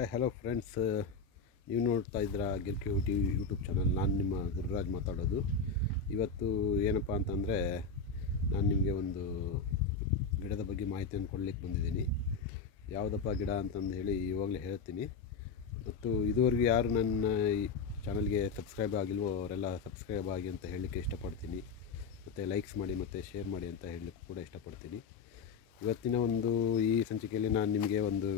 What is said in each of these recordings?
Hi hello friends, ನೀವು ನೋಡ್ತಾ ಇದ್ದೀರಾ ಗಿರ್ಕಿ ಯೂಟ್ಯೂಬ್ ಚಾನಲ್. ನಾನು ನಿಮ್ಮ ಗುರುರಾಜ್ ಮಾತಾಡೋದು. ಇವತ್ತು ಏನಪ್ಪ ಅಂತಂದರೆ ನಾನು ನಿಮಗೆ ಒಂದು ಗಿಡದ ಬಗ್ಗೆ ಮಾಹಿತಿಯನ್ನು ಕೊಡಲಿಕ್ಕೆ ಬಂದಿದ್ದೀನಿ. ಯಾವುದಪ್ಪ ಗಿಡ ಅಂತಂದು ಹೇಳಿ ಇವಾಗಲೇ ಹೇಳ್ತೀನಿ. ಮತ್ತು ಇದುವರೆಗೂ ಯಾರು ನನ್ನ ಈ ಚಾನಲ್ಗೆ ಸಬ್ಸ್ಕ್ರೈಬ್ ಆಗಿಲ್ವೋ ಅವರೆಲ್ಲ ಸಬ್ಸ್ಕ್ರೈಬ್ ಆಗಿ ಅಂತ ಹೇಳಲಿಕ್ಕೆ ಇಷ್ಟಪಡ್ತೀನಿ. ಮತ್ತು ಲೈಕ್ಸ್ ಮಾಡಿ ಮತ್ತು ಶೇರ್ ಮಾಡಿ ಅಂತ ಹೇಳಲಿಕ್ಕೆ ಕೂಡ ಇಷ್ಟಪಡ್ತೀನಿ. ಇವತ್ತಿನ ಈ ಸಂಚಿಕೆಯಲ್ಲಿ ನಾನು ನಿಮಗೆ ಒಂದು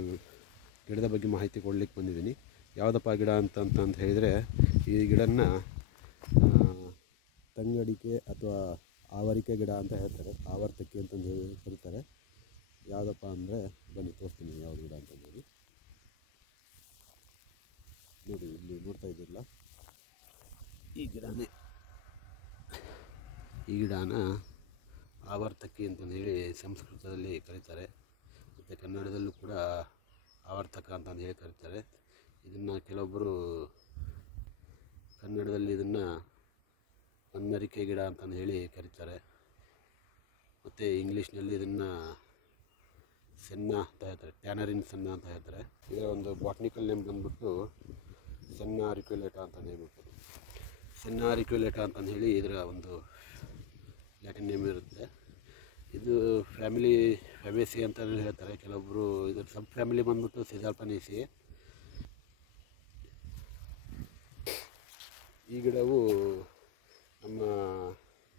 ಗಿಡದ ಬಗ್ಗೆ ಮಾಹಿತಿ ಕೊಡಲಿಕ್ಕೆ ಬಂದಿದ್ದೀನಿ. ಯಾವುದಪ್ಪ ಗಿಡ ಅಂತ ಹೇಳಿದರೆ, ಈ ಗಿಡನ ತಂಗಡಿಕೆ ಅಥವಾ ಆವರಿಕೆ ಗಿಡ ಅಂತ ಹೇಳ್ತಾರೆ. ಆವರ್ತಕ್ಕೆ ಅಂತಂದು ಹೇಳಿ ಕರೀತಾರೆ. ಯಾವುದಪ್ಪ ಅಂದರೆ ಬನ್ನಿ ತೋರಿಸ್ತೀನಿ ಯಾವುದು ಗಿಡ ಅಂತಂದೇಳಿ. ನೋಡಿ, ಇಲ್ಲಿ ನೋಡ್ತಾ ಇದ್ದಿರಲ್ಲ, ಈ ಗಿಡನ ಆವರ್ತಕ್ಕೆ ಅಂತಂದು ಹೇಳಿ ಸಂಸ್ಕೃತದಲ್ಲಿ ಕರೀತಾರೆ. ಮತ್ತು ಕನ್ನಡದಲ್ಲೂ ಕೂಡ ಆವರ್ತಕ ಅಂತಂದು ಹೇಳಿ ಕರೀತಾರೆ. ಇದನ್ನು ಕೆಲವೊಬ್ಬರು ಕನ್ನಡದಲ್ಲಿ ಇದನ್ನು ಮನ್ನರಿಕೆ ಗಿಡ ಅಂತಂದು ಹೇಳಿ ಕರೀತಾರೆ. ಮತ್ತು ಇಂಗ್ಲೀಷ್ನಲ್ಲಿ ಇದನ್ನು ಸೆನ್ನ ಅಂತ ಹೇಳ್ತಾರೆ, ಟ್ಯಾನರಿನ್ ಸೆನ್ನ ಅಂತ ಹೇಳ್ತಾರೆ. ಇದರ ಒಂದು ಬಾಟ್ನಿಕಲ್ ನೇಮ್ ಬಂದ್ಬಿಟ್ಟು ಸೆನ್ನ ಅರಿಕ್ಯುಲೇಟಾ ಅಂತಂದು ಹೇಳ್ಬಿಟ್ಟು, ಸೆನ್ನ ಅರಿಕ್ಯುಲೇಟಾ ಅಂತಂದು ಹೇಳಿ ಇದರ ಒಂದು ಲ್ಯಾಟಿನ್ ನೇಮ್ ಇರುತ್ತೆ. ಇದು ಫ್ಯಾಬೇಸಿ ಅಂತ ಹೇಳ್ತಾರೆ ಕೆಲವೊಬ್ಬರು. ಇದರ ಸಬ್ ಫ್ಯಾಮಿಲಿ ಬಂದ್ಬಿಟ್ಟು ಸಿಜಾಲ್ಪನೇಸಿ. ಈ ಗಿಡವು ನಮ್ಮ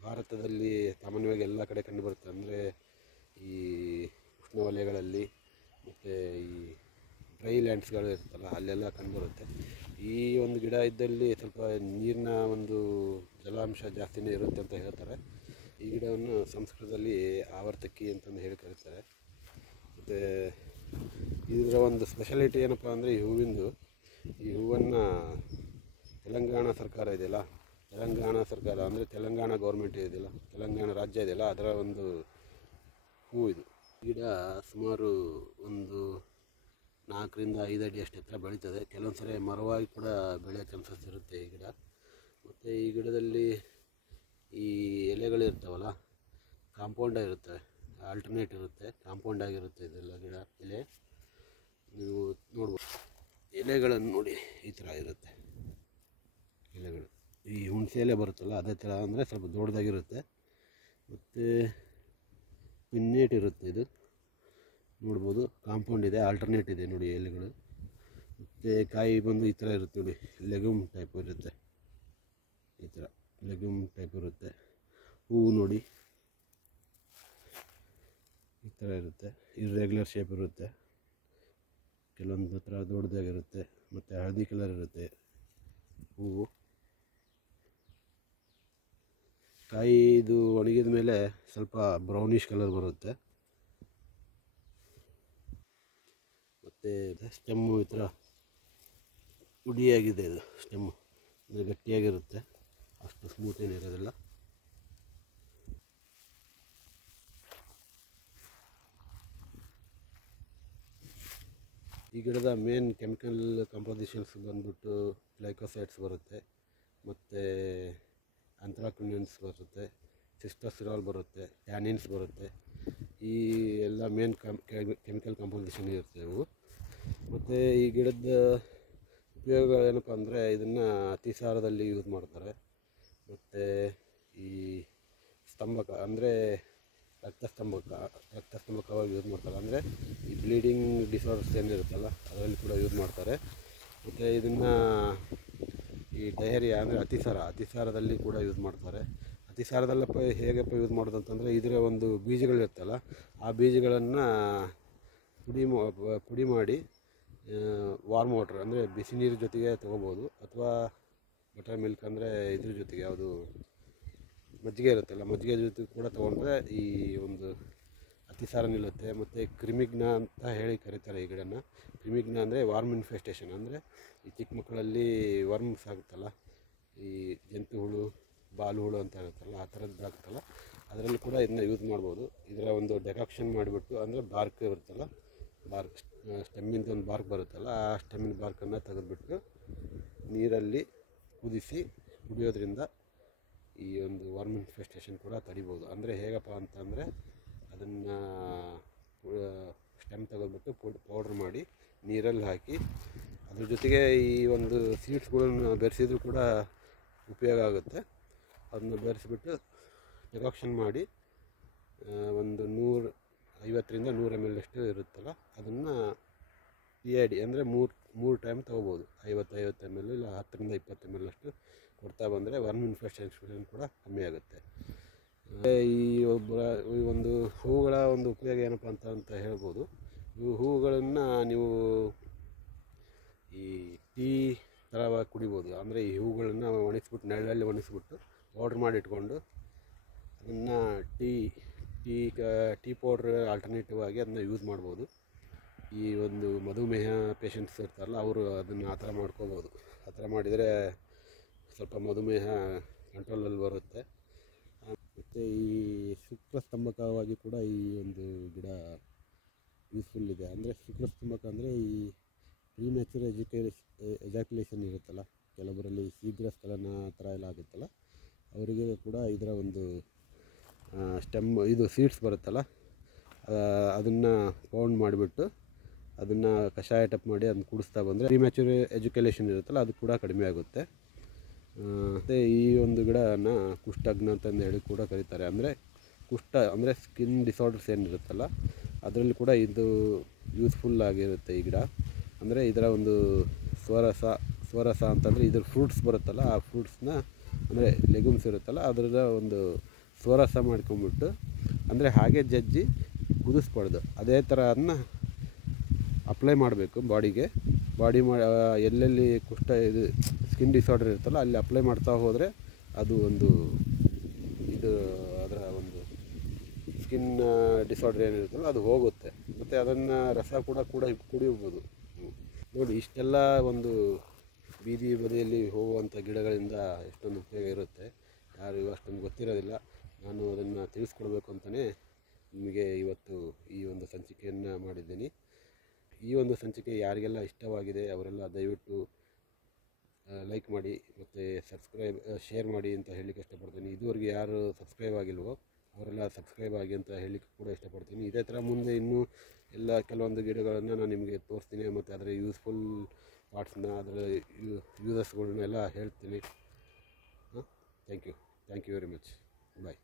ಭಾರತದಲ್ಲಿ ಸಾಮಾನ್ಯವಾಗಿ ಎಲ್ಲ ಕಡೆ ಕಂಡುಬರುತ್ತೆ. ಅಂದರೆ ಈ ಉಷ್ಣವಲಯಗಳಲ್ಲಿ ಮತ್ತು ಈ ಡ್ರೈ ಲ್ಯಾಂಡ್ಸ್ಗಳು ಇರುತ್ತಲ್ಲ, ಅಲ್ಲೆಲ್ಲ ಕಂಡುಬರುತ್ತೆ. ಈ ಒಂದು ಗಿಡ ಇದ್ದಲ್ಲಿ ಸ್ವಲ್ಪ ನೀರಿನ ಒಂದು ಜಲಾಂಶ ಜಾಸ್ತಿನೇ ಇರುತ್ತೆ ಅಂತ ಹೇಳ್ತಾರೆ. ಈ ಗಿಡವನ್ನು ಸಂಸ್ಕೃತದಲ್ಲಿ ಆವರ್ತಕಿ ಅಂತಂದು ಹೇಳಿ ಕರೀತಾರೆ. ಮತ್ತು ಇದರ ಒಂದು ಸ್ಪೆಷಾಲಿಟಿ ಏನಪ್ಪ ಅಂದರೆ ಈ ಹೂವನ್ನು ತೆಲಂಗಾಣ ಸರ್ಕಾರ ಇದೆಯಲ್ಲ, ತೆಲಂಗಾಣ ಅಂದರೆ ತೆಲಂಗಾಣ ಗೌರ್ಮೆಂಟ್ ಇದೆಯಲ್ಲ, ತೆಲಂಗಾಣ ರಾಜ್ಯ ಇದೆಯಲ್ಲ, ಅದರ ಒಂದು ಹೂವು ಇದು. ಗಿಡ ಸುಮಾರು ಒಂದು 4 ರಿಂದ 5 ಅಡಿ ಅಷ್ಟು ಎತ್ತರ ಬೆಳೀತದೆ. ಕೆಲವೊಂದು ಸರಿ ಮರವಾಗಿ ಕೂಡ ಬೆಳೆಯೋ ಚಾನ್ಸಸ್ ಇರುತ್ತೆ ಈ ಗಿಡ. ಮತ್ತು ಈ ಗಿಡದಲ್ಲಿ ಈ ಎಲೆಗಳು ಇರ್ತಾವಲ್ಲ, ಕಾಂಪೌಂಡ್ ಆಗಿರುತ್ತೆ, ಆಲ್ಟರ್ನೇಟ್ ಇರುತ್ತೆ, ಕಾಂಪೌಂಡ್ ಆಗಿರುತ್ತೆ. ಇದೆಲ್ಲ ಗಿಡ ಎಲೆ ನೀವು ನೋಡ್ಬೋದು. ಎಲೆಗಳನ್ನು ನೋಡಿ, ಈ ಥರ ಇರುತ್ತೆ ಎಲೆಗಳು. ಈ ಹುಣಸೆ ಎಲೆ ಬರುತ್ತಲ್ಲ, ಅದೇ ಥರ ಅಂದರೆ ಸ್ವಲ್ಪ ದೊಡ್ಡದಾಗಿರುತ್ತೆ. ಮತ್ತು ಪಿನ್ನೇಟ್ ಇರುತ್ತೆ. ಇದು ನೋಡ್ಬೋದು, ಕಾಂಪೌಂಡ್ ಇದೆ, ಆಲ್ಟರ್ನೇಟ್ ಇದೆ ನೋಡಿ ಎಲೆಗಳು. ಮತ್ತು ಕಾಯಿ ಬಂದು ಈ ಥರ ಇರುತ್ತೆ ನೋಡಿ, ಲೆಗ್ಯೂಮ್ ಟೈಪ್ ಇರುತ್ತೆ. ಈ ಥರ ಲೆಗ್ಯೂಮ್ ಟೈಪ್ ಇರುತ್ತೆ. ಹೂವು ನೋಡಿ ಈ ಥರ ಇರುತ್ತೆ. ಇರ್ರೆಗ್ಯುಲರ್ ಶೇಪ್ ಇರುತ್ತೆ. ಕೆಲವೊಂದು ಥರ ದೊಡ್ಡದಾಗಿರುತ್ತೆ. ಮತ್ತು ಹಳದಿ ಕಲರ್ ಇರುತ್ತೆ ಹೂವು. ಕಾಯಿ ಇದು ಒಣಗಿದ ಮೇಲೆ ಸ್ವಲ್ಪ ಬ್ರೌನಿಷ್ ಕಲರ್ ಬರುತ್ತೆ. ಮತ್ತು ಸ್ಟೆಮ್ಮು ಈ ಥರ ಉಡಿಯಾಗಿದೆ. ಇದು ಸ್ಟೆಮ್ಮು ಅಂದರೆ ಗಟ್ಟಿಯಾಗಿರುತ್ತೆ, ಅಷ್ಟು ಸ್ಮೂತ್ ಏನಿರೋದಿಲ್ಲ. ಈ ಗಿಡದ ಮೇನ್ ಕೆಮಿಕಲ್ ಕಂಪೋಸಿಷನ್ಸ್ ಬಂದ್ಬಿಟ್ಟು ಗ್ಲೈಕೋಸೈಡ್ಸ್ ಬರುತ್ತೆ, ಮತ್ತು ಆಂಥ್ರಾಕ್ವಿನನ್ಸ್ ಬರುತ್ತೆ, ಸಿಸ್ಟೋಸಿರಾಲ್ ಬರುತ್ತೆ, ಟ್ಯಾನಿನ್ಸ್ ಬರುತ್ತೆ. ಈ ಎಲ್ಲ ಮೇನ್ ಕೆಮಿಕಲ್ ಕಂಪೋಸಿಷನ್ ಇರುತ್ತೆ ಇವು. ಮತ್ತು ಈ ಗಿಡದ ಉಪಯೋಗ ಏನಪ್ಪ ಅಂದರೆ, ಇದನ್ನು ಅತಿಸಾರದಲ್ಲಿ ಯೂಸ್ ಮಾಡ್ತಾರೆ. ಮತ್ತು ಈ ಸ್ತಂಭಕ ಅಂದರೆ ರಕ್ತಸ್ತಂಭಕವಾಗಿ ಯೂಸ್ ಮಾಡ್ತಾರೆ. ಅಂದರೆ ಈ ಬ್ಲೀಡಿಂಗ್ ಡಿಸಾರ್ಡರ್ಸ್ ಏನಿರುತ್ತಲ್ಲ, ಅದರಲ್ಲಿ ಕೂಡ ಯೂಸ್ ಮಾಡ್ತಾರೆ. ಮತ್ತು ಇದನ್ನು ಈ ಡಯರಿಯಾ ಅಂದರೆ ಅತಿಸಾರದಲ್ಲಿ ಕೂಡ ಯೂಸ್ ಮಾಡ್ತಾರೆ. ಅತಿಸಾರದಲ್ಲಪ್ಪ ಹೇಗಪ್ಪ ಯೂಸ್ ಮಾಡೋದು ಅಂತಂದರೆ, ಇದರ ಒಂದು ಬೀಜಗಳಿರುತ್ತಲ್ಲ, ಆ ಬೀಜಗಳನ್ನು ಪುಡಿ ಮಾಡಿ ವಾರ್ಮ್ ವಾಟರ್ ಅಂದರೆ ಬಿಸಿ ನೀರು ಜೊತೆಗೆ ತೊಗೋಬೋದು. ಅಥವಾ ಬಟರ್ ಮಿಲ್ಕ್ ಅಂದರೆ ಇದ್ರ ಜೊತೆಗೆ ಯಾವುದು ಮಜ್ಜಿಗೆ ಇರುತ್ತಲ್ಲ, ಮಜ್ಜಿಗೆ ಜೊತೆ ಕೂಡ ತೊಗೊಂಡ್ರೆ ಈ ಒಂದು ಅತಿಸಾರ ನಿಲ್ಲುತ್ತೆ. ಮತ್ತು ಕ್ರಿಮಿಗ್ನ ಅಂತ ಹೇಳಿ ಕರೀತಾರೆ ಈ ಗಿಡನ. ಕ್ರಿಮಿಗ್ನ ಅಂದರೆ ವಾರ್ಮ್ ಇನ್ಫೆಸ್ಟೇಷನ್. ಅಂದರೆ ಈ ಚಿಕ್ಕ ಮಕ್ಕಳಲ್ಲಿ ವರ್ಮ್ಸ್ ಆಗುತ್ತಲ್ಲ, ಈ ಜಂತು ಹುಳು, ಬಾಲು ಹುಳು ಅಂತ ಇರುತ್ತಲ್ಲ, ಆ ಥರದ್ದು ಆಗುತ್ತಲ್ಲ, ಅದರಲ್ಲಿ ಕೂಡ ಇದನ್ನ ಯೂಸ್ ಮಾಡ್ಬೋದು. ಇದರ ಒಂದು ಡೆಕಾಕ್ಷನ್ ಮಾಡಿಬಿಟ್ಟು, ಅಂದರೆ ಬಾರ್ಕ್ ಇರುತ್ತಲ್ಲ, ಸ್ಟೆಮ್ಮಿಂದ ಒಂದು ಬಾರ್ಕ್ ಬರುತ್ತಲ್ಲ, ಆ ಸ್ಟೆಮ್ಮಿನ ಬಾರ್ಕನ್ನು ತೆಗೆದುಬಿಟ್ಟು ನೀರಲ್ಲಿ ಕುದಿಸಿ ಕುಡಿಯೋದ್ರಿಂದ ಈ ಒಂದು ವರ್ಮ್ ಇನ್ಫೆಸ್ಟೇಷನ್ ಕೂಡ ತಡಿಬೋದು. ಅಂದರೆ ಹೇಗಪ್ಪ ಅಂತಂದರೆ, ಅದನ್ನು ಸ್ಟೆಮ್ ತೆಗೆದುಬಿಟ್ಟು ಪೌಡ್ರ್ ಮಾಡಿ ನೀರಲ್ಲಿ ಹಾಕಿ ಅದ್ರ ಜೊತೆಗೆ ಈ ಒಂದು ಸೀಡ್ಸ್ಗಳನ್ನು ಬೆರೆಸಿದ್ರು ಕೂಡ ಉಪಯೋಗ ಆಗುತ್ತೆ. ಅದನ್ನು ಬೆರೆಸಿಬಿಟ್ಟು ಡಿಕಾಕ್ಷನ್ ಮಾಡಿ ಒಂದು 150ರಿಂದ 100 ml ಅಷ್ಟು ಇರುತ್ತಲ್ಲ, ಅದನ್ನು PID ಅಂದರೆ ಮೂರು ಟೈಮ್ ತೊಗೋಬೋದು. 50 ml ಇಲ್ಲ 10ರಿಂದ 20 ml ಅಷ್ಟು ಕೊಡ್ತಾ ಬಂದರೆ ವರ್ಮ್ ಇನ್ಫೆಕ್ಷನ್ ಕೂಡ ಕಮ್ಮಿ ಆಗುತ್ತೆ. ಈ ಒಂದು ಹೂವುಗಳ ಒಂದು ಉಪಯೋಗ ಏನಪ್ಪ ಅಂತ ಹೇಳ್ಬೋದು. ಈ ಹೂವುಗಳನ್ನು ನೀವು ಈ ಟೀ ಥರವಾಗಿ ಕುಡಿಬೋದು. ಅಂದರೆ ಈ ಹೂವುಗಳನ್ನು ಒಣಗಿಸ್ಬಿಟ್ಟು ನೆರಳಲ್ಲಿ ಒಣಗಿಸ್ಬಿಟ್ಟು ಪೌಡ್ರ್ ಮಾಡಿ ಇಟ್ಕೊಂಡು ಅದನ್ನು ಟೀ ಪೌಡ್ರ್ ಆಲ್ಟರ್ನೇಟಿವ್ ಆಗಿ ಅದನ್ನ ಯೂಸ್ ಮಾಡ್ಬೋದು. ಈ ಒಂದು ಮಧುಮೇಹ ಪೇಷಂಟ್ಸ್ ಇರ್ತಾರಲ್ಲ, ಅವರು ಅದನ್ನು ಆ ಥರ ಮಾಡ್ಕೋಬೋದು. ಆ ಥರ ಮಾಡಿದರೆ ಸ್ವಲ್ಪ ಮಧುಮೇಹ ಕಂಟ್ರೋಲಲ್ಲಿ ಬರುತ್ತೆ. ಮತ್ತು ಈ ಶುಕ್ರಸ್ತಂಭಕವಾಗಿ ಕೂಡ ಈ ಒಂದು ಗಿಡ ಯೂಸ್ಫುಲ್ ಇದೆ. ಅಂದರೆ ಶುಕ್ರಸ್ತಂಭಕ ಅಂದರೆ ಈ ಪ್ರೀಮ್ಯಾಚುರ್ ಎಜಾಕ್ಯುಲೇಷನ್ ಇರುತ್ತಲ್ಲ, ಕೆಲವರಲ್ಲಿ ಶೀಘ್ರ ಸ್ಥಳನ ಥರ ಎಲ್ಲ ಆಗುತ್ತಲ್ಲ, ಅವರಿಗೆ ಕೂಡ ಇದರ ಒಂದು ಇದು ಸೀಡ್ಸ್ ಬರುತ್ತಲ್ಲ, ಅದನ್ನು ಪೌಂಡ್ ಮಾಡಿಬಿಟ್ಟು ಅದನ್ನು ಕಷಾಯ ಟೈಪ್ ಮಾಡಿ ಅದನ್ನು ಕುಡಿಸ್ತಾ ಬಂದರೆ ಪ್ರೀಮ್ಯಾಚುರ್ ಎಜುಕೇಷನ್ ಇರುತ್ತಲ್ಲ, ಅದು ಕೂಡ ಕಡಿಮೆ ಆಗುತ್ತೆ. ಮತ್ತು ಈ ಒಂದು ಗಿಡನ ಕುಷ್ಠಗ್ನ ಅಂತಂದು ಹೇಳಿ ಕೂಡ ಕರೀತಾರೆ. ಅಂದರೆ ಕುಷ್ಠ ಅಂದರೆ ಸ್ಕಿನ್ ಡಿಸಾರ್ಡರ್ಸ್ ಏನಿರುತ್ತಲ್ಲ, ಅದರಲ್ಲಿ ಕೂಡ ಇದು ಯೂಸ್ಫುಲ್ ಆಗಿರುತ್ತೆ ಈ ಗಿಡ. ಅಂದರೆ ಇದರ ಒಂದು ಸ್ವರಸ ಅಂತಂದರೆ ಇದ್ರ ಫ್ರೂಟ್ಸ್ ಬರುತ್ತಲ್ಲ, ಆ ಫ್ರೂಟ್ಸ್ನ ಅಂದರೆ ಲೆಗ್ಯೂಮ್ಸ್ ಇರುತ್ತಲ್ಲ, ಅದರ ಒಂದು ಸ್ವರಸ ಮಾಡ್ಕೊಂಬಿಟ್ಟು, ಅಂದರೆ ಹಾಗೆ ಜಜ್ಜಿ ಕುದಿಸ್ಬಾರ್ದು, ಅದೇ ಥರ ಅದನ್ನ ಅಪ್ಲೈ ಮಾಡಬೇಕು ಬಾಡಿ ಎಲ್ಲೆಲ್ಲಿ ಕುಷ್ಠ ಇದು ಸ್ಕಿನ್ ಡಿಸಾರ್ಡರ್ ಇರುತ್ತಲ್ಲ ಅಲ್ಲಿ ಅಪ್ಲೈ ಮಾಡ್ತಾ ಹೋದರೆ ಅದು ಒಂದು ಅದರ ಒಂದು ಸ್ಕಿನ್ ಡಿಸಾರ್ಡರ್ ಏನಿರುತ್ತಲ್ಲ ಅದು ಹೋಗುತ್ತೆ. ಮತ್ತು ಅದನ್ನು ರಸ ಕೂಡ ಕುಡಿಯಬಹುದು. ನೋಡಿ, ಇಷ್ಟೆಲ್ಲ ಒಂದು ಬೀದಿ ಬದಿಯಲ್ಲಿ ಹೋಗುವಂಥ ಗಿಡಗಳಿಂದ ಎಷ್ಟೊಂದು ಉಪಯೋಗ ಇರುತ್ತೆ. ಯಾರು ಅಷ್ಟೊಂದು ಗೊತ್ತಿರೋದಿಲ್ಲ. ನಾನು ಅದನ್ನು ತಿಳಿಸ್ಕೊಡ್ಬೇಕು ಅಂತಲೇ ನಿಮಗೆ ಇವತ್ತು ಈ ಒಂದು ಸಂಚಿಕೆಯನ್ನು ಮಾಡಿದ್ದೀನಿ. ಈ ಒಂದು ಸಂಚಿಕೆ ಯಾರಿಗೆಲ್ಲ ಇಷ್ಟವಾಗಿದೆ ಅವರೆಲ್ಲ ದಯವಿಟ್ಟು ಲೈಕ್ ಮಾಡಿ ಮತ್ತು ಶೇರ್ ಮಾಡಿ ಅಂತ ಹೇಳಲಿಕ್ಕೆ ಇಷ್ಟಪಡ್ತೀನಿ. ಇದುವರೆಗೆ ಯಾರು ಸಬ್ಸ್ಕ್ರೈಬ್ ಆಗಿಲ್ವೋ ಅವರೆಲ್ಲ ಸಬ್ಸ್ಕ್ರೈಬ್ ಆಗಿ ಅಂತ ಹೇಳಲಿಕ್ಕೆ ಕೂಡ ಇಷ್ಟಪಡ್ತೀನಿ. ಇದೇ ಥರ ಮುಂದೆ ಇನ್ನೂ ಕೆಲವೊಂದು ಗಿಡಗಳನ್ನು ನಾನು ನಿಮಗೆ ತೋರಿಸ್ತೀನಿ ಮತ್ತು ಅದರ ಯೂಸ್ಫುಲ್ ಪಾರ್ಟ್ಸ್ನ ಅದರ ಯೂಸಸ್ಗಳನ್ನೆಲ್ಲ ಹೇಳ್ತೀನಿ. Thank you very much. Bye.